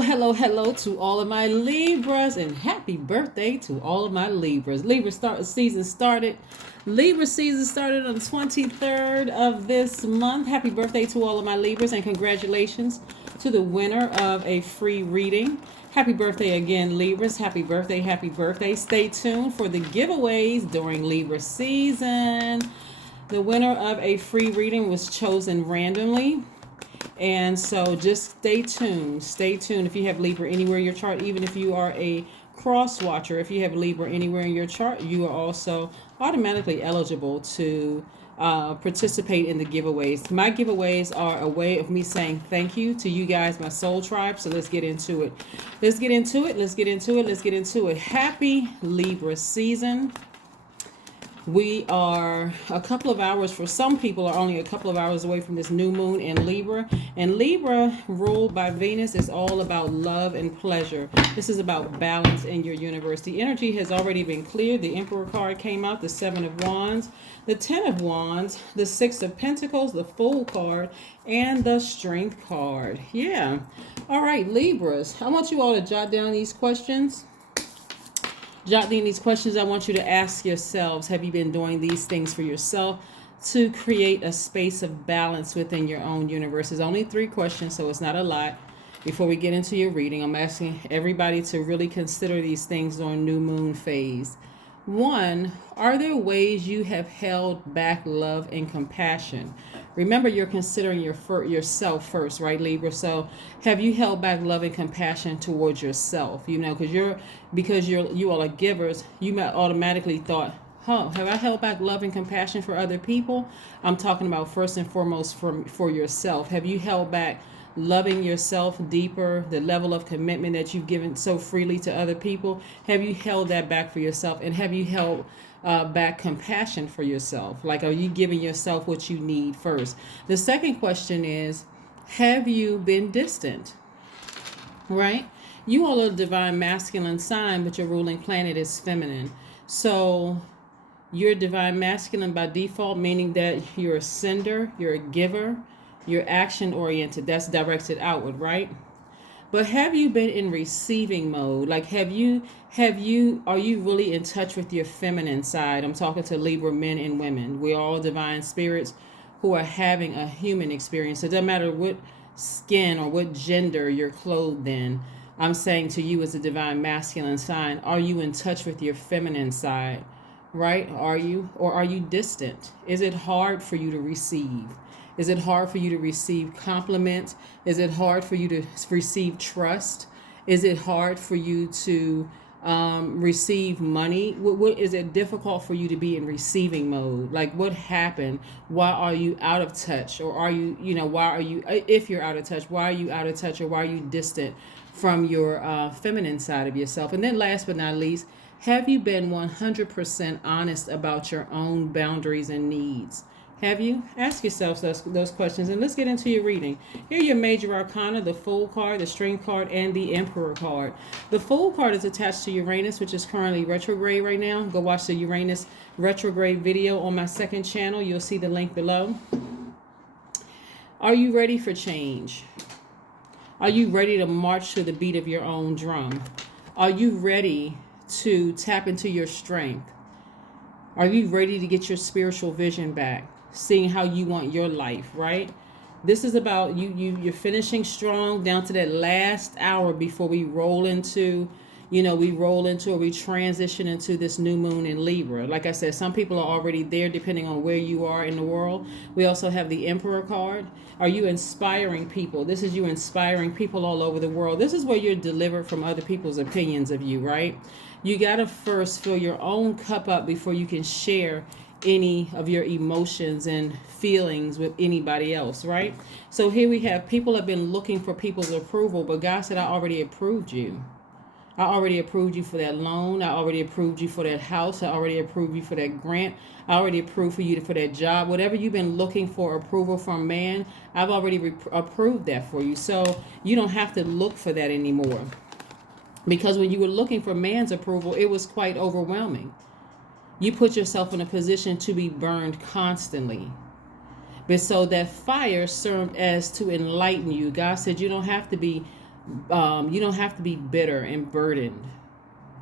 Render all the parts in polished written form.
Hello to all of my Libras, and happy birthday to all of my Libras. Libra season started on the 23rd of this month. Happy birthday to all of my Libras, and congratulations to the winner of a free reading. Happy birthday again, Libras. Happy birthday, happy birthday. Stay tuned for the giveaways during Libra season. The winner of a free reading was chosen randomly. And so just stay tuned. Stay tuned. If you have Libra anywhere in your chart, even if you are a cross watcher, if you have Libra anywhere in your chart, you are also automatically eligible to participate in the giveaways. My giveaways are a way of me saying thank you to you guys, my soul tribe. So let's get into it. Let's get into it. Happy Libra season. We are a couple of hours, for some people are only a couple of hours away from this new moon in Libra. And Libra, ruled by Venus, is all about love and pleasure. This is about balance in your universe. The energy has already been cleared. The Emperor card came out, the 7 of Wands, the 10 of Wands, the 6 of Pentacles, the Fool card, and the Strength card. Yeah. All right, Libras, I want you all to jot down these questions. I want you to ask yourselves, have you been doing these things for yourself to create a space of balance within your own universe? There's only 3 questions, so it's not a lot. Before we get into your reading, I'm asking everybody to really consider these things during new moon phase. 1, are there ways you have held back love and compassion? Remember, you're considering yourself first, right, Libra? So have you held back love and compassion towards yourself? You know, because you all are givers, you might automatically thought, have I held back love and compassion for other people? I'm talking about first and foremost for yourself. Have you held back loving yourself deeper, the level of commitment that you've given so freely to other people? Have you held that back for yourself? And have you held back compassion for yourself? Like, are you giving yourself what you need first? The second question is, have you been distant? Right? You all are a divine masculine sign, but your ruling planet is feminine. So you're divine masculine by default, meaning that you're a sender, you're a giver, you're action oriented. That's directed outward, right? But have you been in receiving mode? Like, are you really in touch with your feminine side? I'm talking to Libra men and women. We're all divine spirits who are having a human experience. It doesn't matter what skin or what gender you're clothed in. I'm saying to you as a divine masculine sign, are you in touch with your feminine side? Right? Are you? Or are you distant? Is it hard for you to receive? Is it hard for you to receive compliments? Is it hard for you to receive trust? Is it hard for you to receive money? What is it difficult for you to be in receiving mode? Like, what happened? Why are you out of touch? Or are you, why are you, if you're out of touch, why are you out of touch, or why are you distant from your feminine side of yourself? And then last but not least, have you been 100% honest about your own boundaries and needs? Have you? Ask yourself those questions, and let's get into your reading. Here are your major arcana: the Fool card, the Strength card, and the Emperor card. The Fool card is attached to Uranus, which is currently retrograde right now. Go watch the Uranus retrograde video on my second channel. You'll see the link below. Are you ready for change? Are you ready to march to the beat of your own drum? Are you ready to tap into your strength? Are you ready to get your spiritual vision back? Seeing how you want your life, right? This is about you're finishing strong down to that last hour before we roll into, or we transition into this new moon in Libra. Like I said, some people are already there depending on where you are in the world. We also have the Emperor card. Are you inspiring people? This is you inspiring people all over the world. This is where you're delivered from other people's opinions of you, right? You got to first fill your own cup up before you can share any of your emotions and feelings with anybody else, right? So here we have people have been looking for people's approval, but God said, I already approved you. I already approved you for that loan. I already approved you for that house. I already approved you for that grant. I already approved for you for that job. Whatever you've been looking for approval from man, I've already approved that for you. So you don't have to look for that anymore. Because when you were looking for man's approval, it was quite overwhelming. You put yourself in a position to be burned constantly. But so that fire served as to enlighten you. God said you don't have to be You don't have to be bitter and burdened.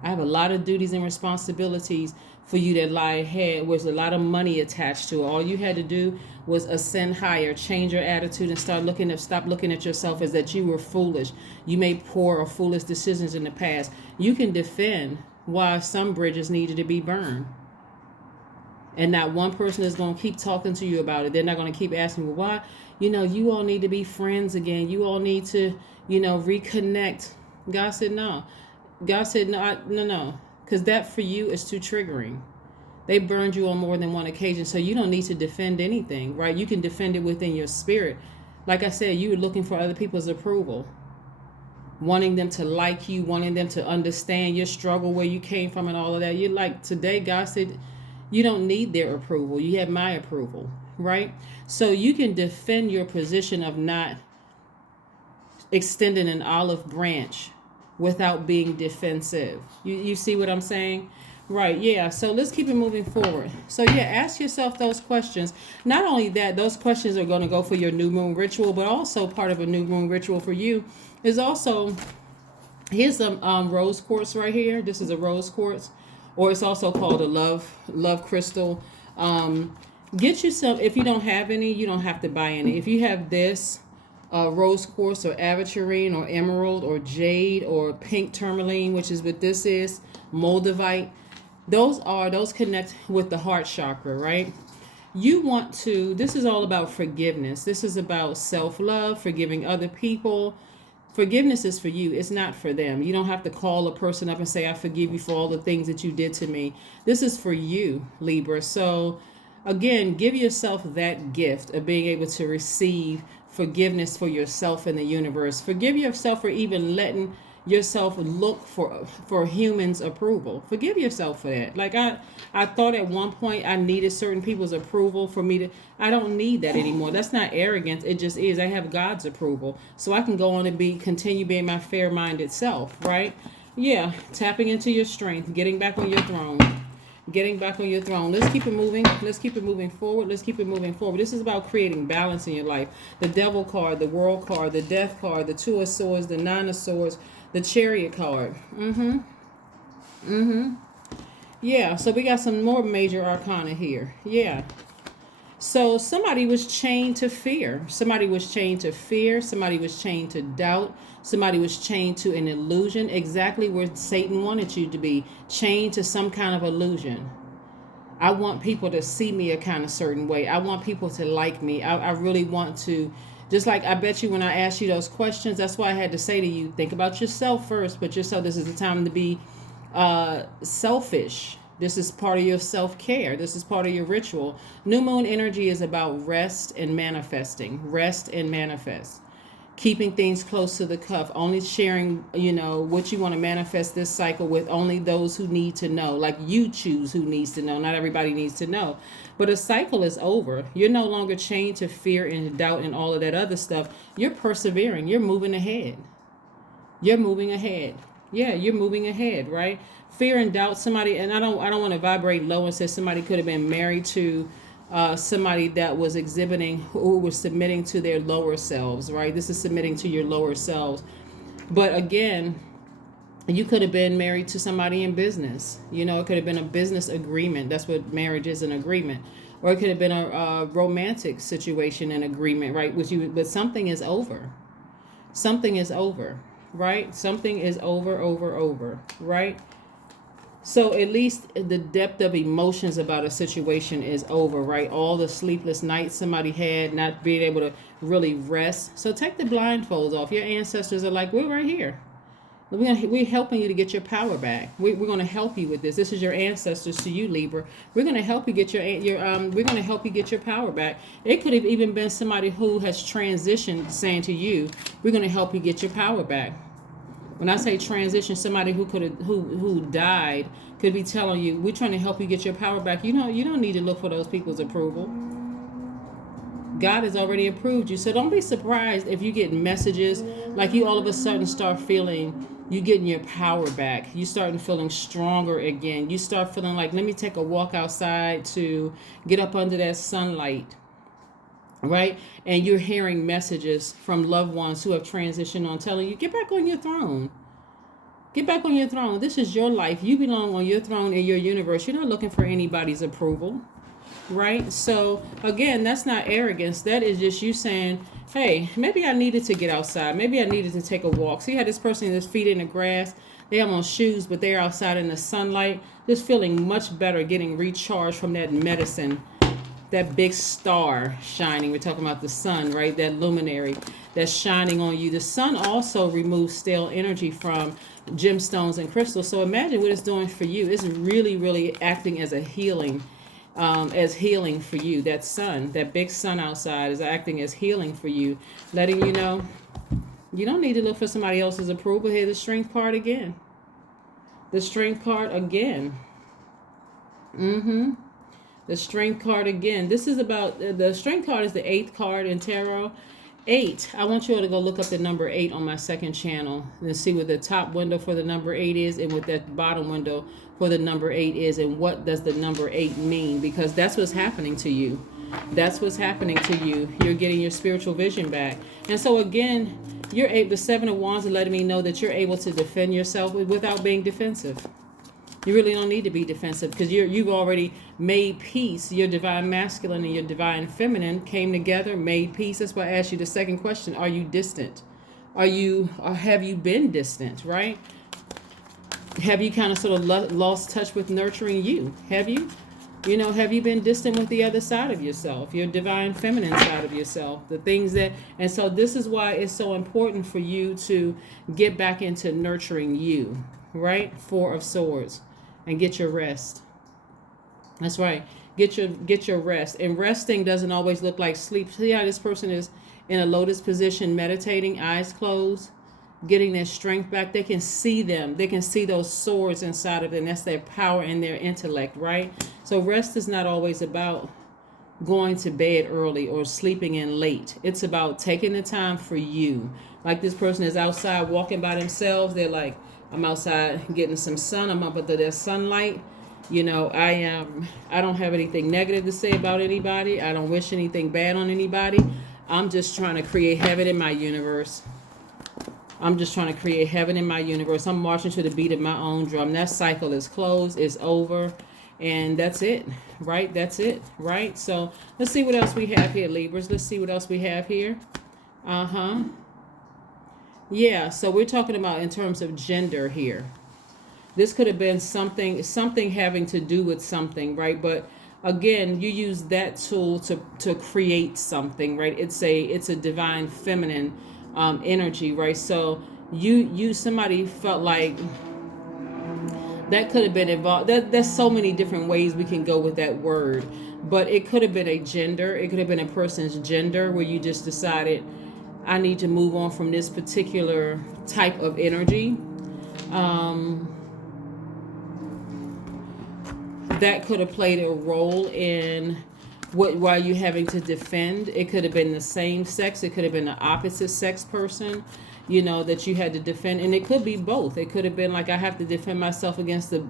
I have a lot of duties and responsibilities for you that lie ahead. There's a lot of money attached to it. All you had to do was ascend higher, change your attitude, and stop looking at yourself as that you were foolish. You made poor or foolish decisions in the past. You can defend why some bridges needed to be burned. And not one person is going to keep talking to you about it. They're not going to keep asking, well, why? You all need to be friends again. You all need to, reconnect. God said no. God said no. Because that for you is too triggering. They burned you on more than one occasion, so you don't need to defend anything, right? You can defend it within your spirit. Like I said, you were looking for other people's approval, wanting them to like you, wanting them to understand your struggle, where you came from, and all of that. You're like, today, God said, you don't need their approval. You have my approval, right? So you can defend your position of not extending an olive branch without being defensive. You see what I'm saying? Right, yeah. So let's keep it moving forward. So yeah, ask yourself those questions. Not only that, those questions are going to go for your new moon ritual, but also part of a new moon ritual for you is also, here's some rose quartz right here. This is a rose quartz, or it's also called a love crystal. Get you some. If you don't have any, you don't have to buy any. If you have this rose quartz or aventurine or emerald or jade or pink tourmaline, which is what this is, moldavite, those connect with the heart chakra, right? You want to, this is all about forgiveness. This is about self-love, forgiving other people. Forgiveness is for you. It's not for them. You don't have to call a person up and say, I forgive you for all the things that you did to me. This is for you, Libra. So again, give yourself that gift of being able to receive forgiveness for yourself in the universe. Forgive yourself for even letting yourself look for humans' approval. Forgive yourself for that. Like I thought at one point I needed certain people's approval for me to. I don't need that anymore. That's not arrogance. It just is. I have God's approval, so I can go on and continue being my fair-minded self. Right? Yeah. Tapping into your strength, getting back on your throne. Getting back on your throne. Let's keep it moving. Let's keep it moving forward. Let's keep it moving forward. This is about creating balance in your life. The Devil card, the World card, the Death card, the Two of Swords, the Nine of Swords, the Chariot card. Yeah, so we got some more major arcana here. Yeah. So somebody was chained to fear. Somebody was chained to fear. Somebody was chained to doubt. Somebody was chained to an illusion, exactly where Satan wanted you to be, chained to some kind of illusion. I want people to see me a kind of certain way. I want people to like me. I really want to, just like I bet you when I asked you those questions, that's why I had to say to you, think about yourself first, but yourself, this is the time to be selfish. This is part of your self-care. This is part of your ritual. New moon energy is about rest and manifesting. Rest and manifest. Keeping things close to the cuff. Only sharing, what you want to manifest this cycle with only those who need to know. Like you choose who needs to know. Not everybody needs to know. But a cycle is over. You're no longer chained to fear and doubt and all of that other stuff. You're persevering. You're moving ahead. You're moving ahead. Yeah, you're moving ahead, right? Fear and doubt. Somebody, and I don't want to vibrate low and say somebody could have been married to somebody that was exhibiting, who was submitting to their lower selves, right? This is submitting to your lower selves. But again, you could have been married to somebody in business. It could have been a business agreement. That's what marriage is, an agreement. Or it could have been a romantic situation, an agreement, right? But something is over. Something is over. Right? Something is over, right? So at least the depth of emotions about a situation is over, right? All the sleepless nights somebody had, not being able to really rest. So take the blindfolds off. Your ancestors are like, we're right here. We're helping you to get your power back. We're going to help you with this. This is your ancestors to you, Libra. We're going to help you get we're going to help you get your power back. It could have even been somebody who has transitioned saying to you, we're going to help you get your power back. When I say transition, somebody who died could be telling you, we're trying to help you get your power back. You don't need to look for those people's approval. God has already approved you. So don't be surprised if you get messages like you all of a sudden start feeling you getting your power back. You starting feeling stronger again. You start feeling like, let me take a walk outside to get up under that sunlight. right? And you're hearing messages from loved ones who have transitioned on, telling you, get back on your throne. Get back on your throne. This is your life. You belong on your throne in your universe. You're not looking for anybody's approval, right? So again, that's not arrogance. That is just you saying, hey, maybe I needed to get outside. Maybe I needed to take a walk. See how this person is feet in the grass. They have on shoes, but they're outside in the sunlight, just feeling much better, getting recharged from that medicine, that big star shining. We're talking about the sun, right? That luminary that's shining on you. The sun also removes stale energy from gemstones and crystals. So imagine what it's doing for you. It's really, really acting as a healing, as healing for you. That sun, that big sun outside is acting as healing for you, letting you know you don't need to look for somebody else's approval. Here, the strength card again. The strength card again. The strength card again. This is about, the strength card is the 8th card in tarot. 8. I want you all to go look up the number 8 on my second channel and see what the top window for the number 8 is and what that bottom window for the number 8 is, and what does the number 8 mean, because that's what's happening to you. That's what's happening to you. You're getting your spiritual vision back. And so again, you're able, the 7 of Wands is letting me know that you're able to defend yourself without being defensive. You really don't need to be defensive, because you've already made peace. Your divine masculine and your divine feminine came together, made peace. That's why I asked you the second question. Are you distant? Or have you been distant, right? Have you kind of sort of lost touch with nurturing you? Have you? You know, have you been distant with the other side of yourself, your divine feminine side of yourself, the things that, and so this is why it's so important for you to get back into nurturing you, right? 4 of Swords. And get your rest. That's right. Get your rest. And resting doesn't always look like sleep. See how this person is in a lotus position, meditating, eyes closed, getting their strength back. They can see them. They can see those swords inside of them. That's their power and their intellect, right? So rest is not always about going to bed early or sleeping in late. It's about taking the time for you. Like this person is outside walking by themselves. They're like, I'm outside getting some sun. I'm up under that sunlight. You know, I don't have anything negative to say about anybody. I don't wish anything bad on anybody. I'm just trying to create heaven in my universe. I'm just trying to create heaven in my universe. I'm marching to the beat of my own drum. That cycle is closed. It's over. And that's it, right? That's it, right? So let's see what else we have here, Libras. Let's see what else we have here. Yeah, so we're talking about in terms of gender here. This could have been something having to do with something, right? But again, you use that tool to create something, right? It's a divine feminine energy, right? So somebody felt like that could have been involved. There's so many different ways we can go with that word, but it could have been a gender. It could have been a person's gender where you just decided, I need to move on from this particular type of energy. That could have played a role in why you having to defend. It could have been the same sex. It could have been the opposite sex person, you know, that you had to defend. And it could be both. It could have been like, I have to defend myself against the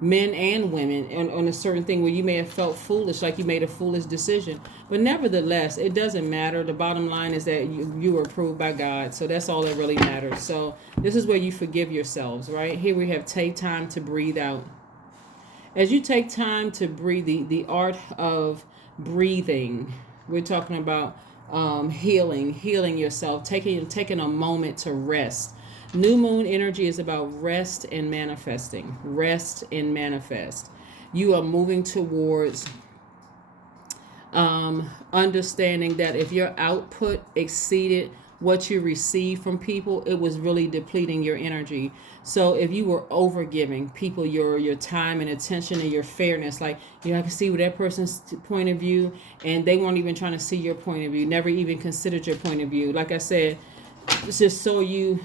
men and women on a certain thing where you may have felt foolish, like you made a foolish decision. But nevertheless, it doesn't matter. The bottom line is that you were approved by God. So that's all that really matters. So this is where you forgive yourselves, right? Here we have take time to breathe out. As you take time to breathe, the art of breathing, we're talking about healing yourself, taking a moment to rest. New moon energy is about rest and manifesting. Rest and manifest. You are moving towards understanding that if your output exceeded what you receive from people, it was really depleting your energy. So if you were over giving people your time and attention and your fairness, like, you know, I can see that person's point of view and they weren't even trying to see your point of view, never even considered your point of view. Like I said, it's just saw you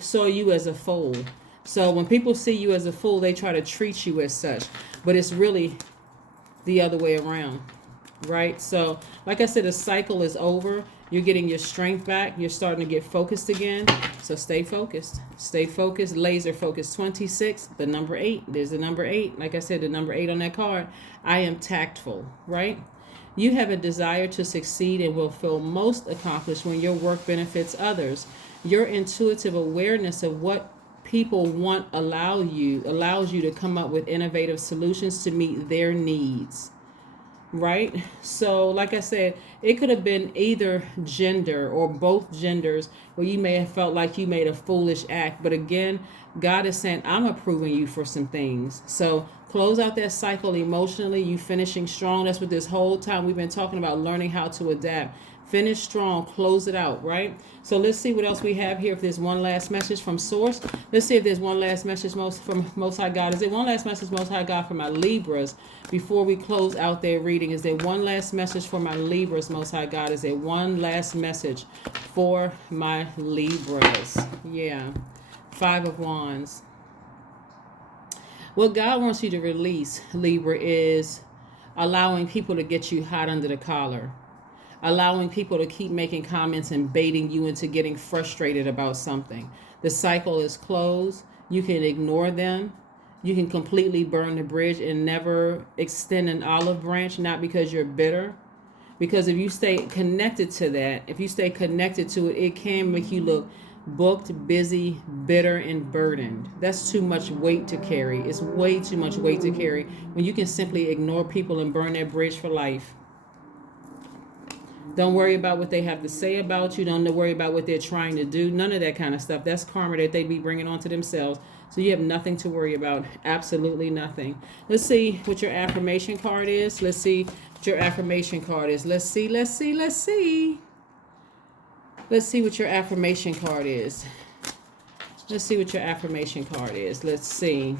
as a fool. So when people see you as a fool, they try to treat you as such, but it's really the other way around, right? So like I said, the cycle is over. You're getting your strength back. You're starting to get focused again. So stay focused, laser focused. 26, the number 8. There's the number 8. Like I said, the number 8 on that card. I am tactful, right? You have a desire to succeed and will feel most accomplished when your work benefits others. Your intuitive awareness of what people want allows you to come up with innovative solutions to meet their needs. Right? So, like I said, it could have been either gender or both genders where you may have felt like you made a foolish act. But again, God is saying, I'm approving you for some things. So, close out that cycle emotionally. You finishing strong. That's what this whole time we've been talking about, learning how to adapt. Finish strong, close it out, right? So let's see what else we have here. If there's one last message from Source, let's see if there's one last message from Most High God. Is there one last message, Most High God, for my Libras before we close out their reading? Is there one last message for my Libras, Most High God? Is there one last message for my Libras? Yeah. 5 of Wands. What God wants you to release, Libra, is allowing people to get you hot under the collar. Allowing people to keep making comments and baiting you into getting frustrated about something. The cycle is closed. You can ignore them. You can completely burn the bridge and never extend an olive branch, not because you're bitter. Because if you stay connected to that, if you stay connected to it, it can make you look booked, busy, bitter, and burdened. That's too much weight to carry. It's way too much weight to carry when you can simply ignore people and burn that bridge for life. Don't worry about what they have to say about you. Don't worry about what they're trying to do. None of that kind of stuff. That's karma that they be bringing onto themselves. So you have nothing to worry about. Absolutely nothing. Let's see what your affirmation card is. Let's see what your affirmation card is. Let's see. Let's see what your affirmation card is. Let's see what your affirmation card is. Let's see.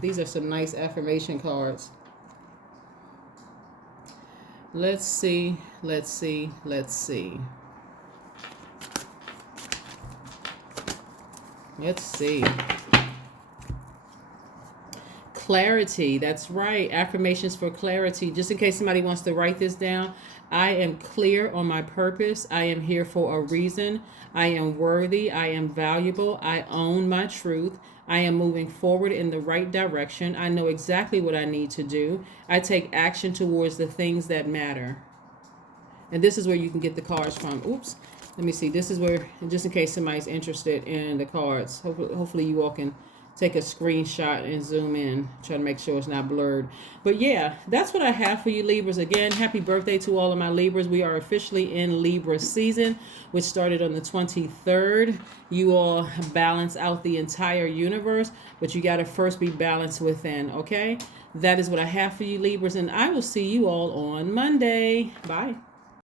These are some nice affirmation cards. Let's see. Clarity. That's right. Affirmations for clarity. Just in case somebody wants to write this down. I am clear on my purpose. I am here for a reason. I am worthy. I am valuable. I own my truth. I am moving forward in the right direction. I know exactly what I need to do. I take action towards the things that matter. And this is where you can get the cards from. Oops. Let me see. This is where, just in case somebody's interested in the cards, hopefully you all can take a screenshot and zoom in, try to make sure it's not blurred. But yeah, that's what I have for you, Libras. Again, happy birthday to all of my Libras. We are officially in Libra season, which started on the 23rd. You all balance out the entire universe, but you got to first be balanced within, okay? That is what I have for you, Libras, and I will see you all on Monday. Bye.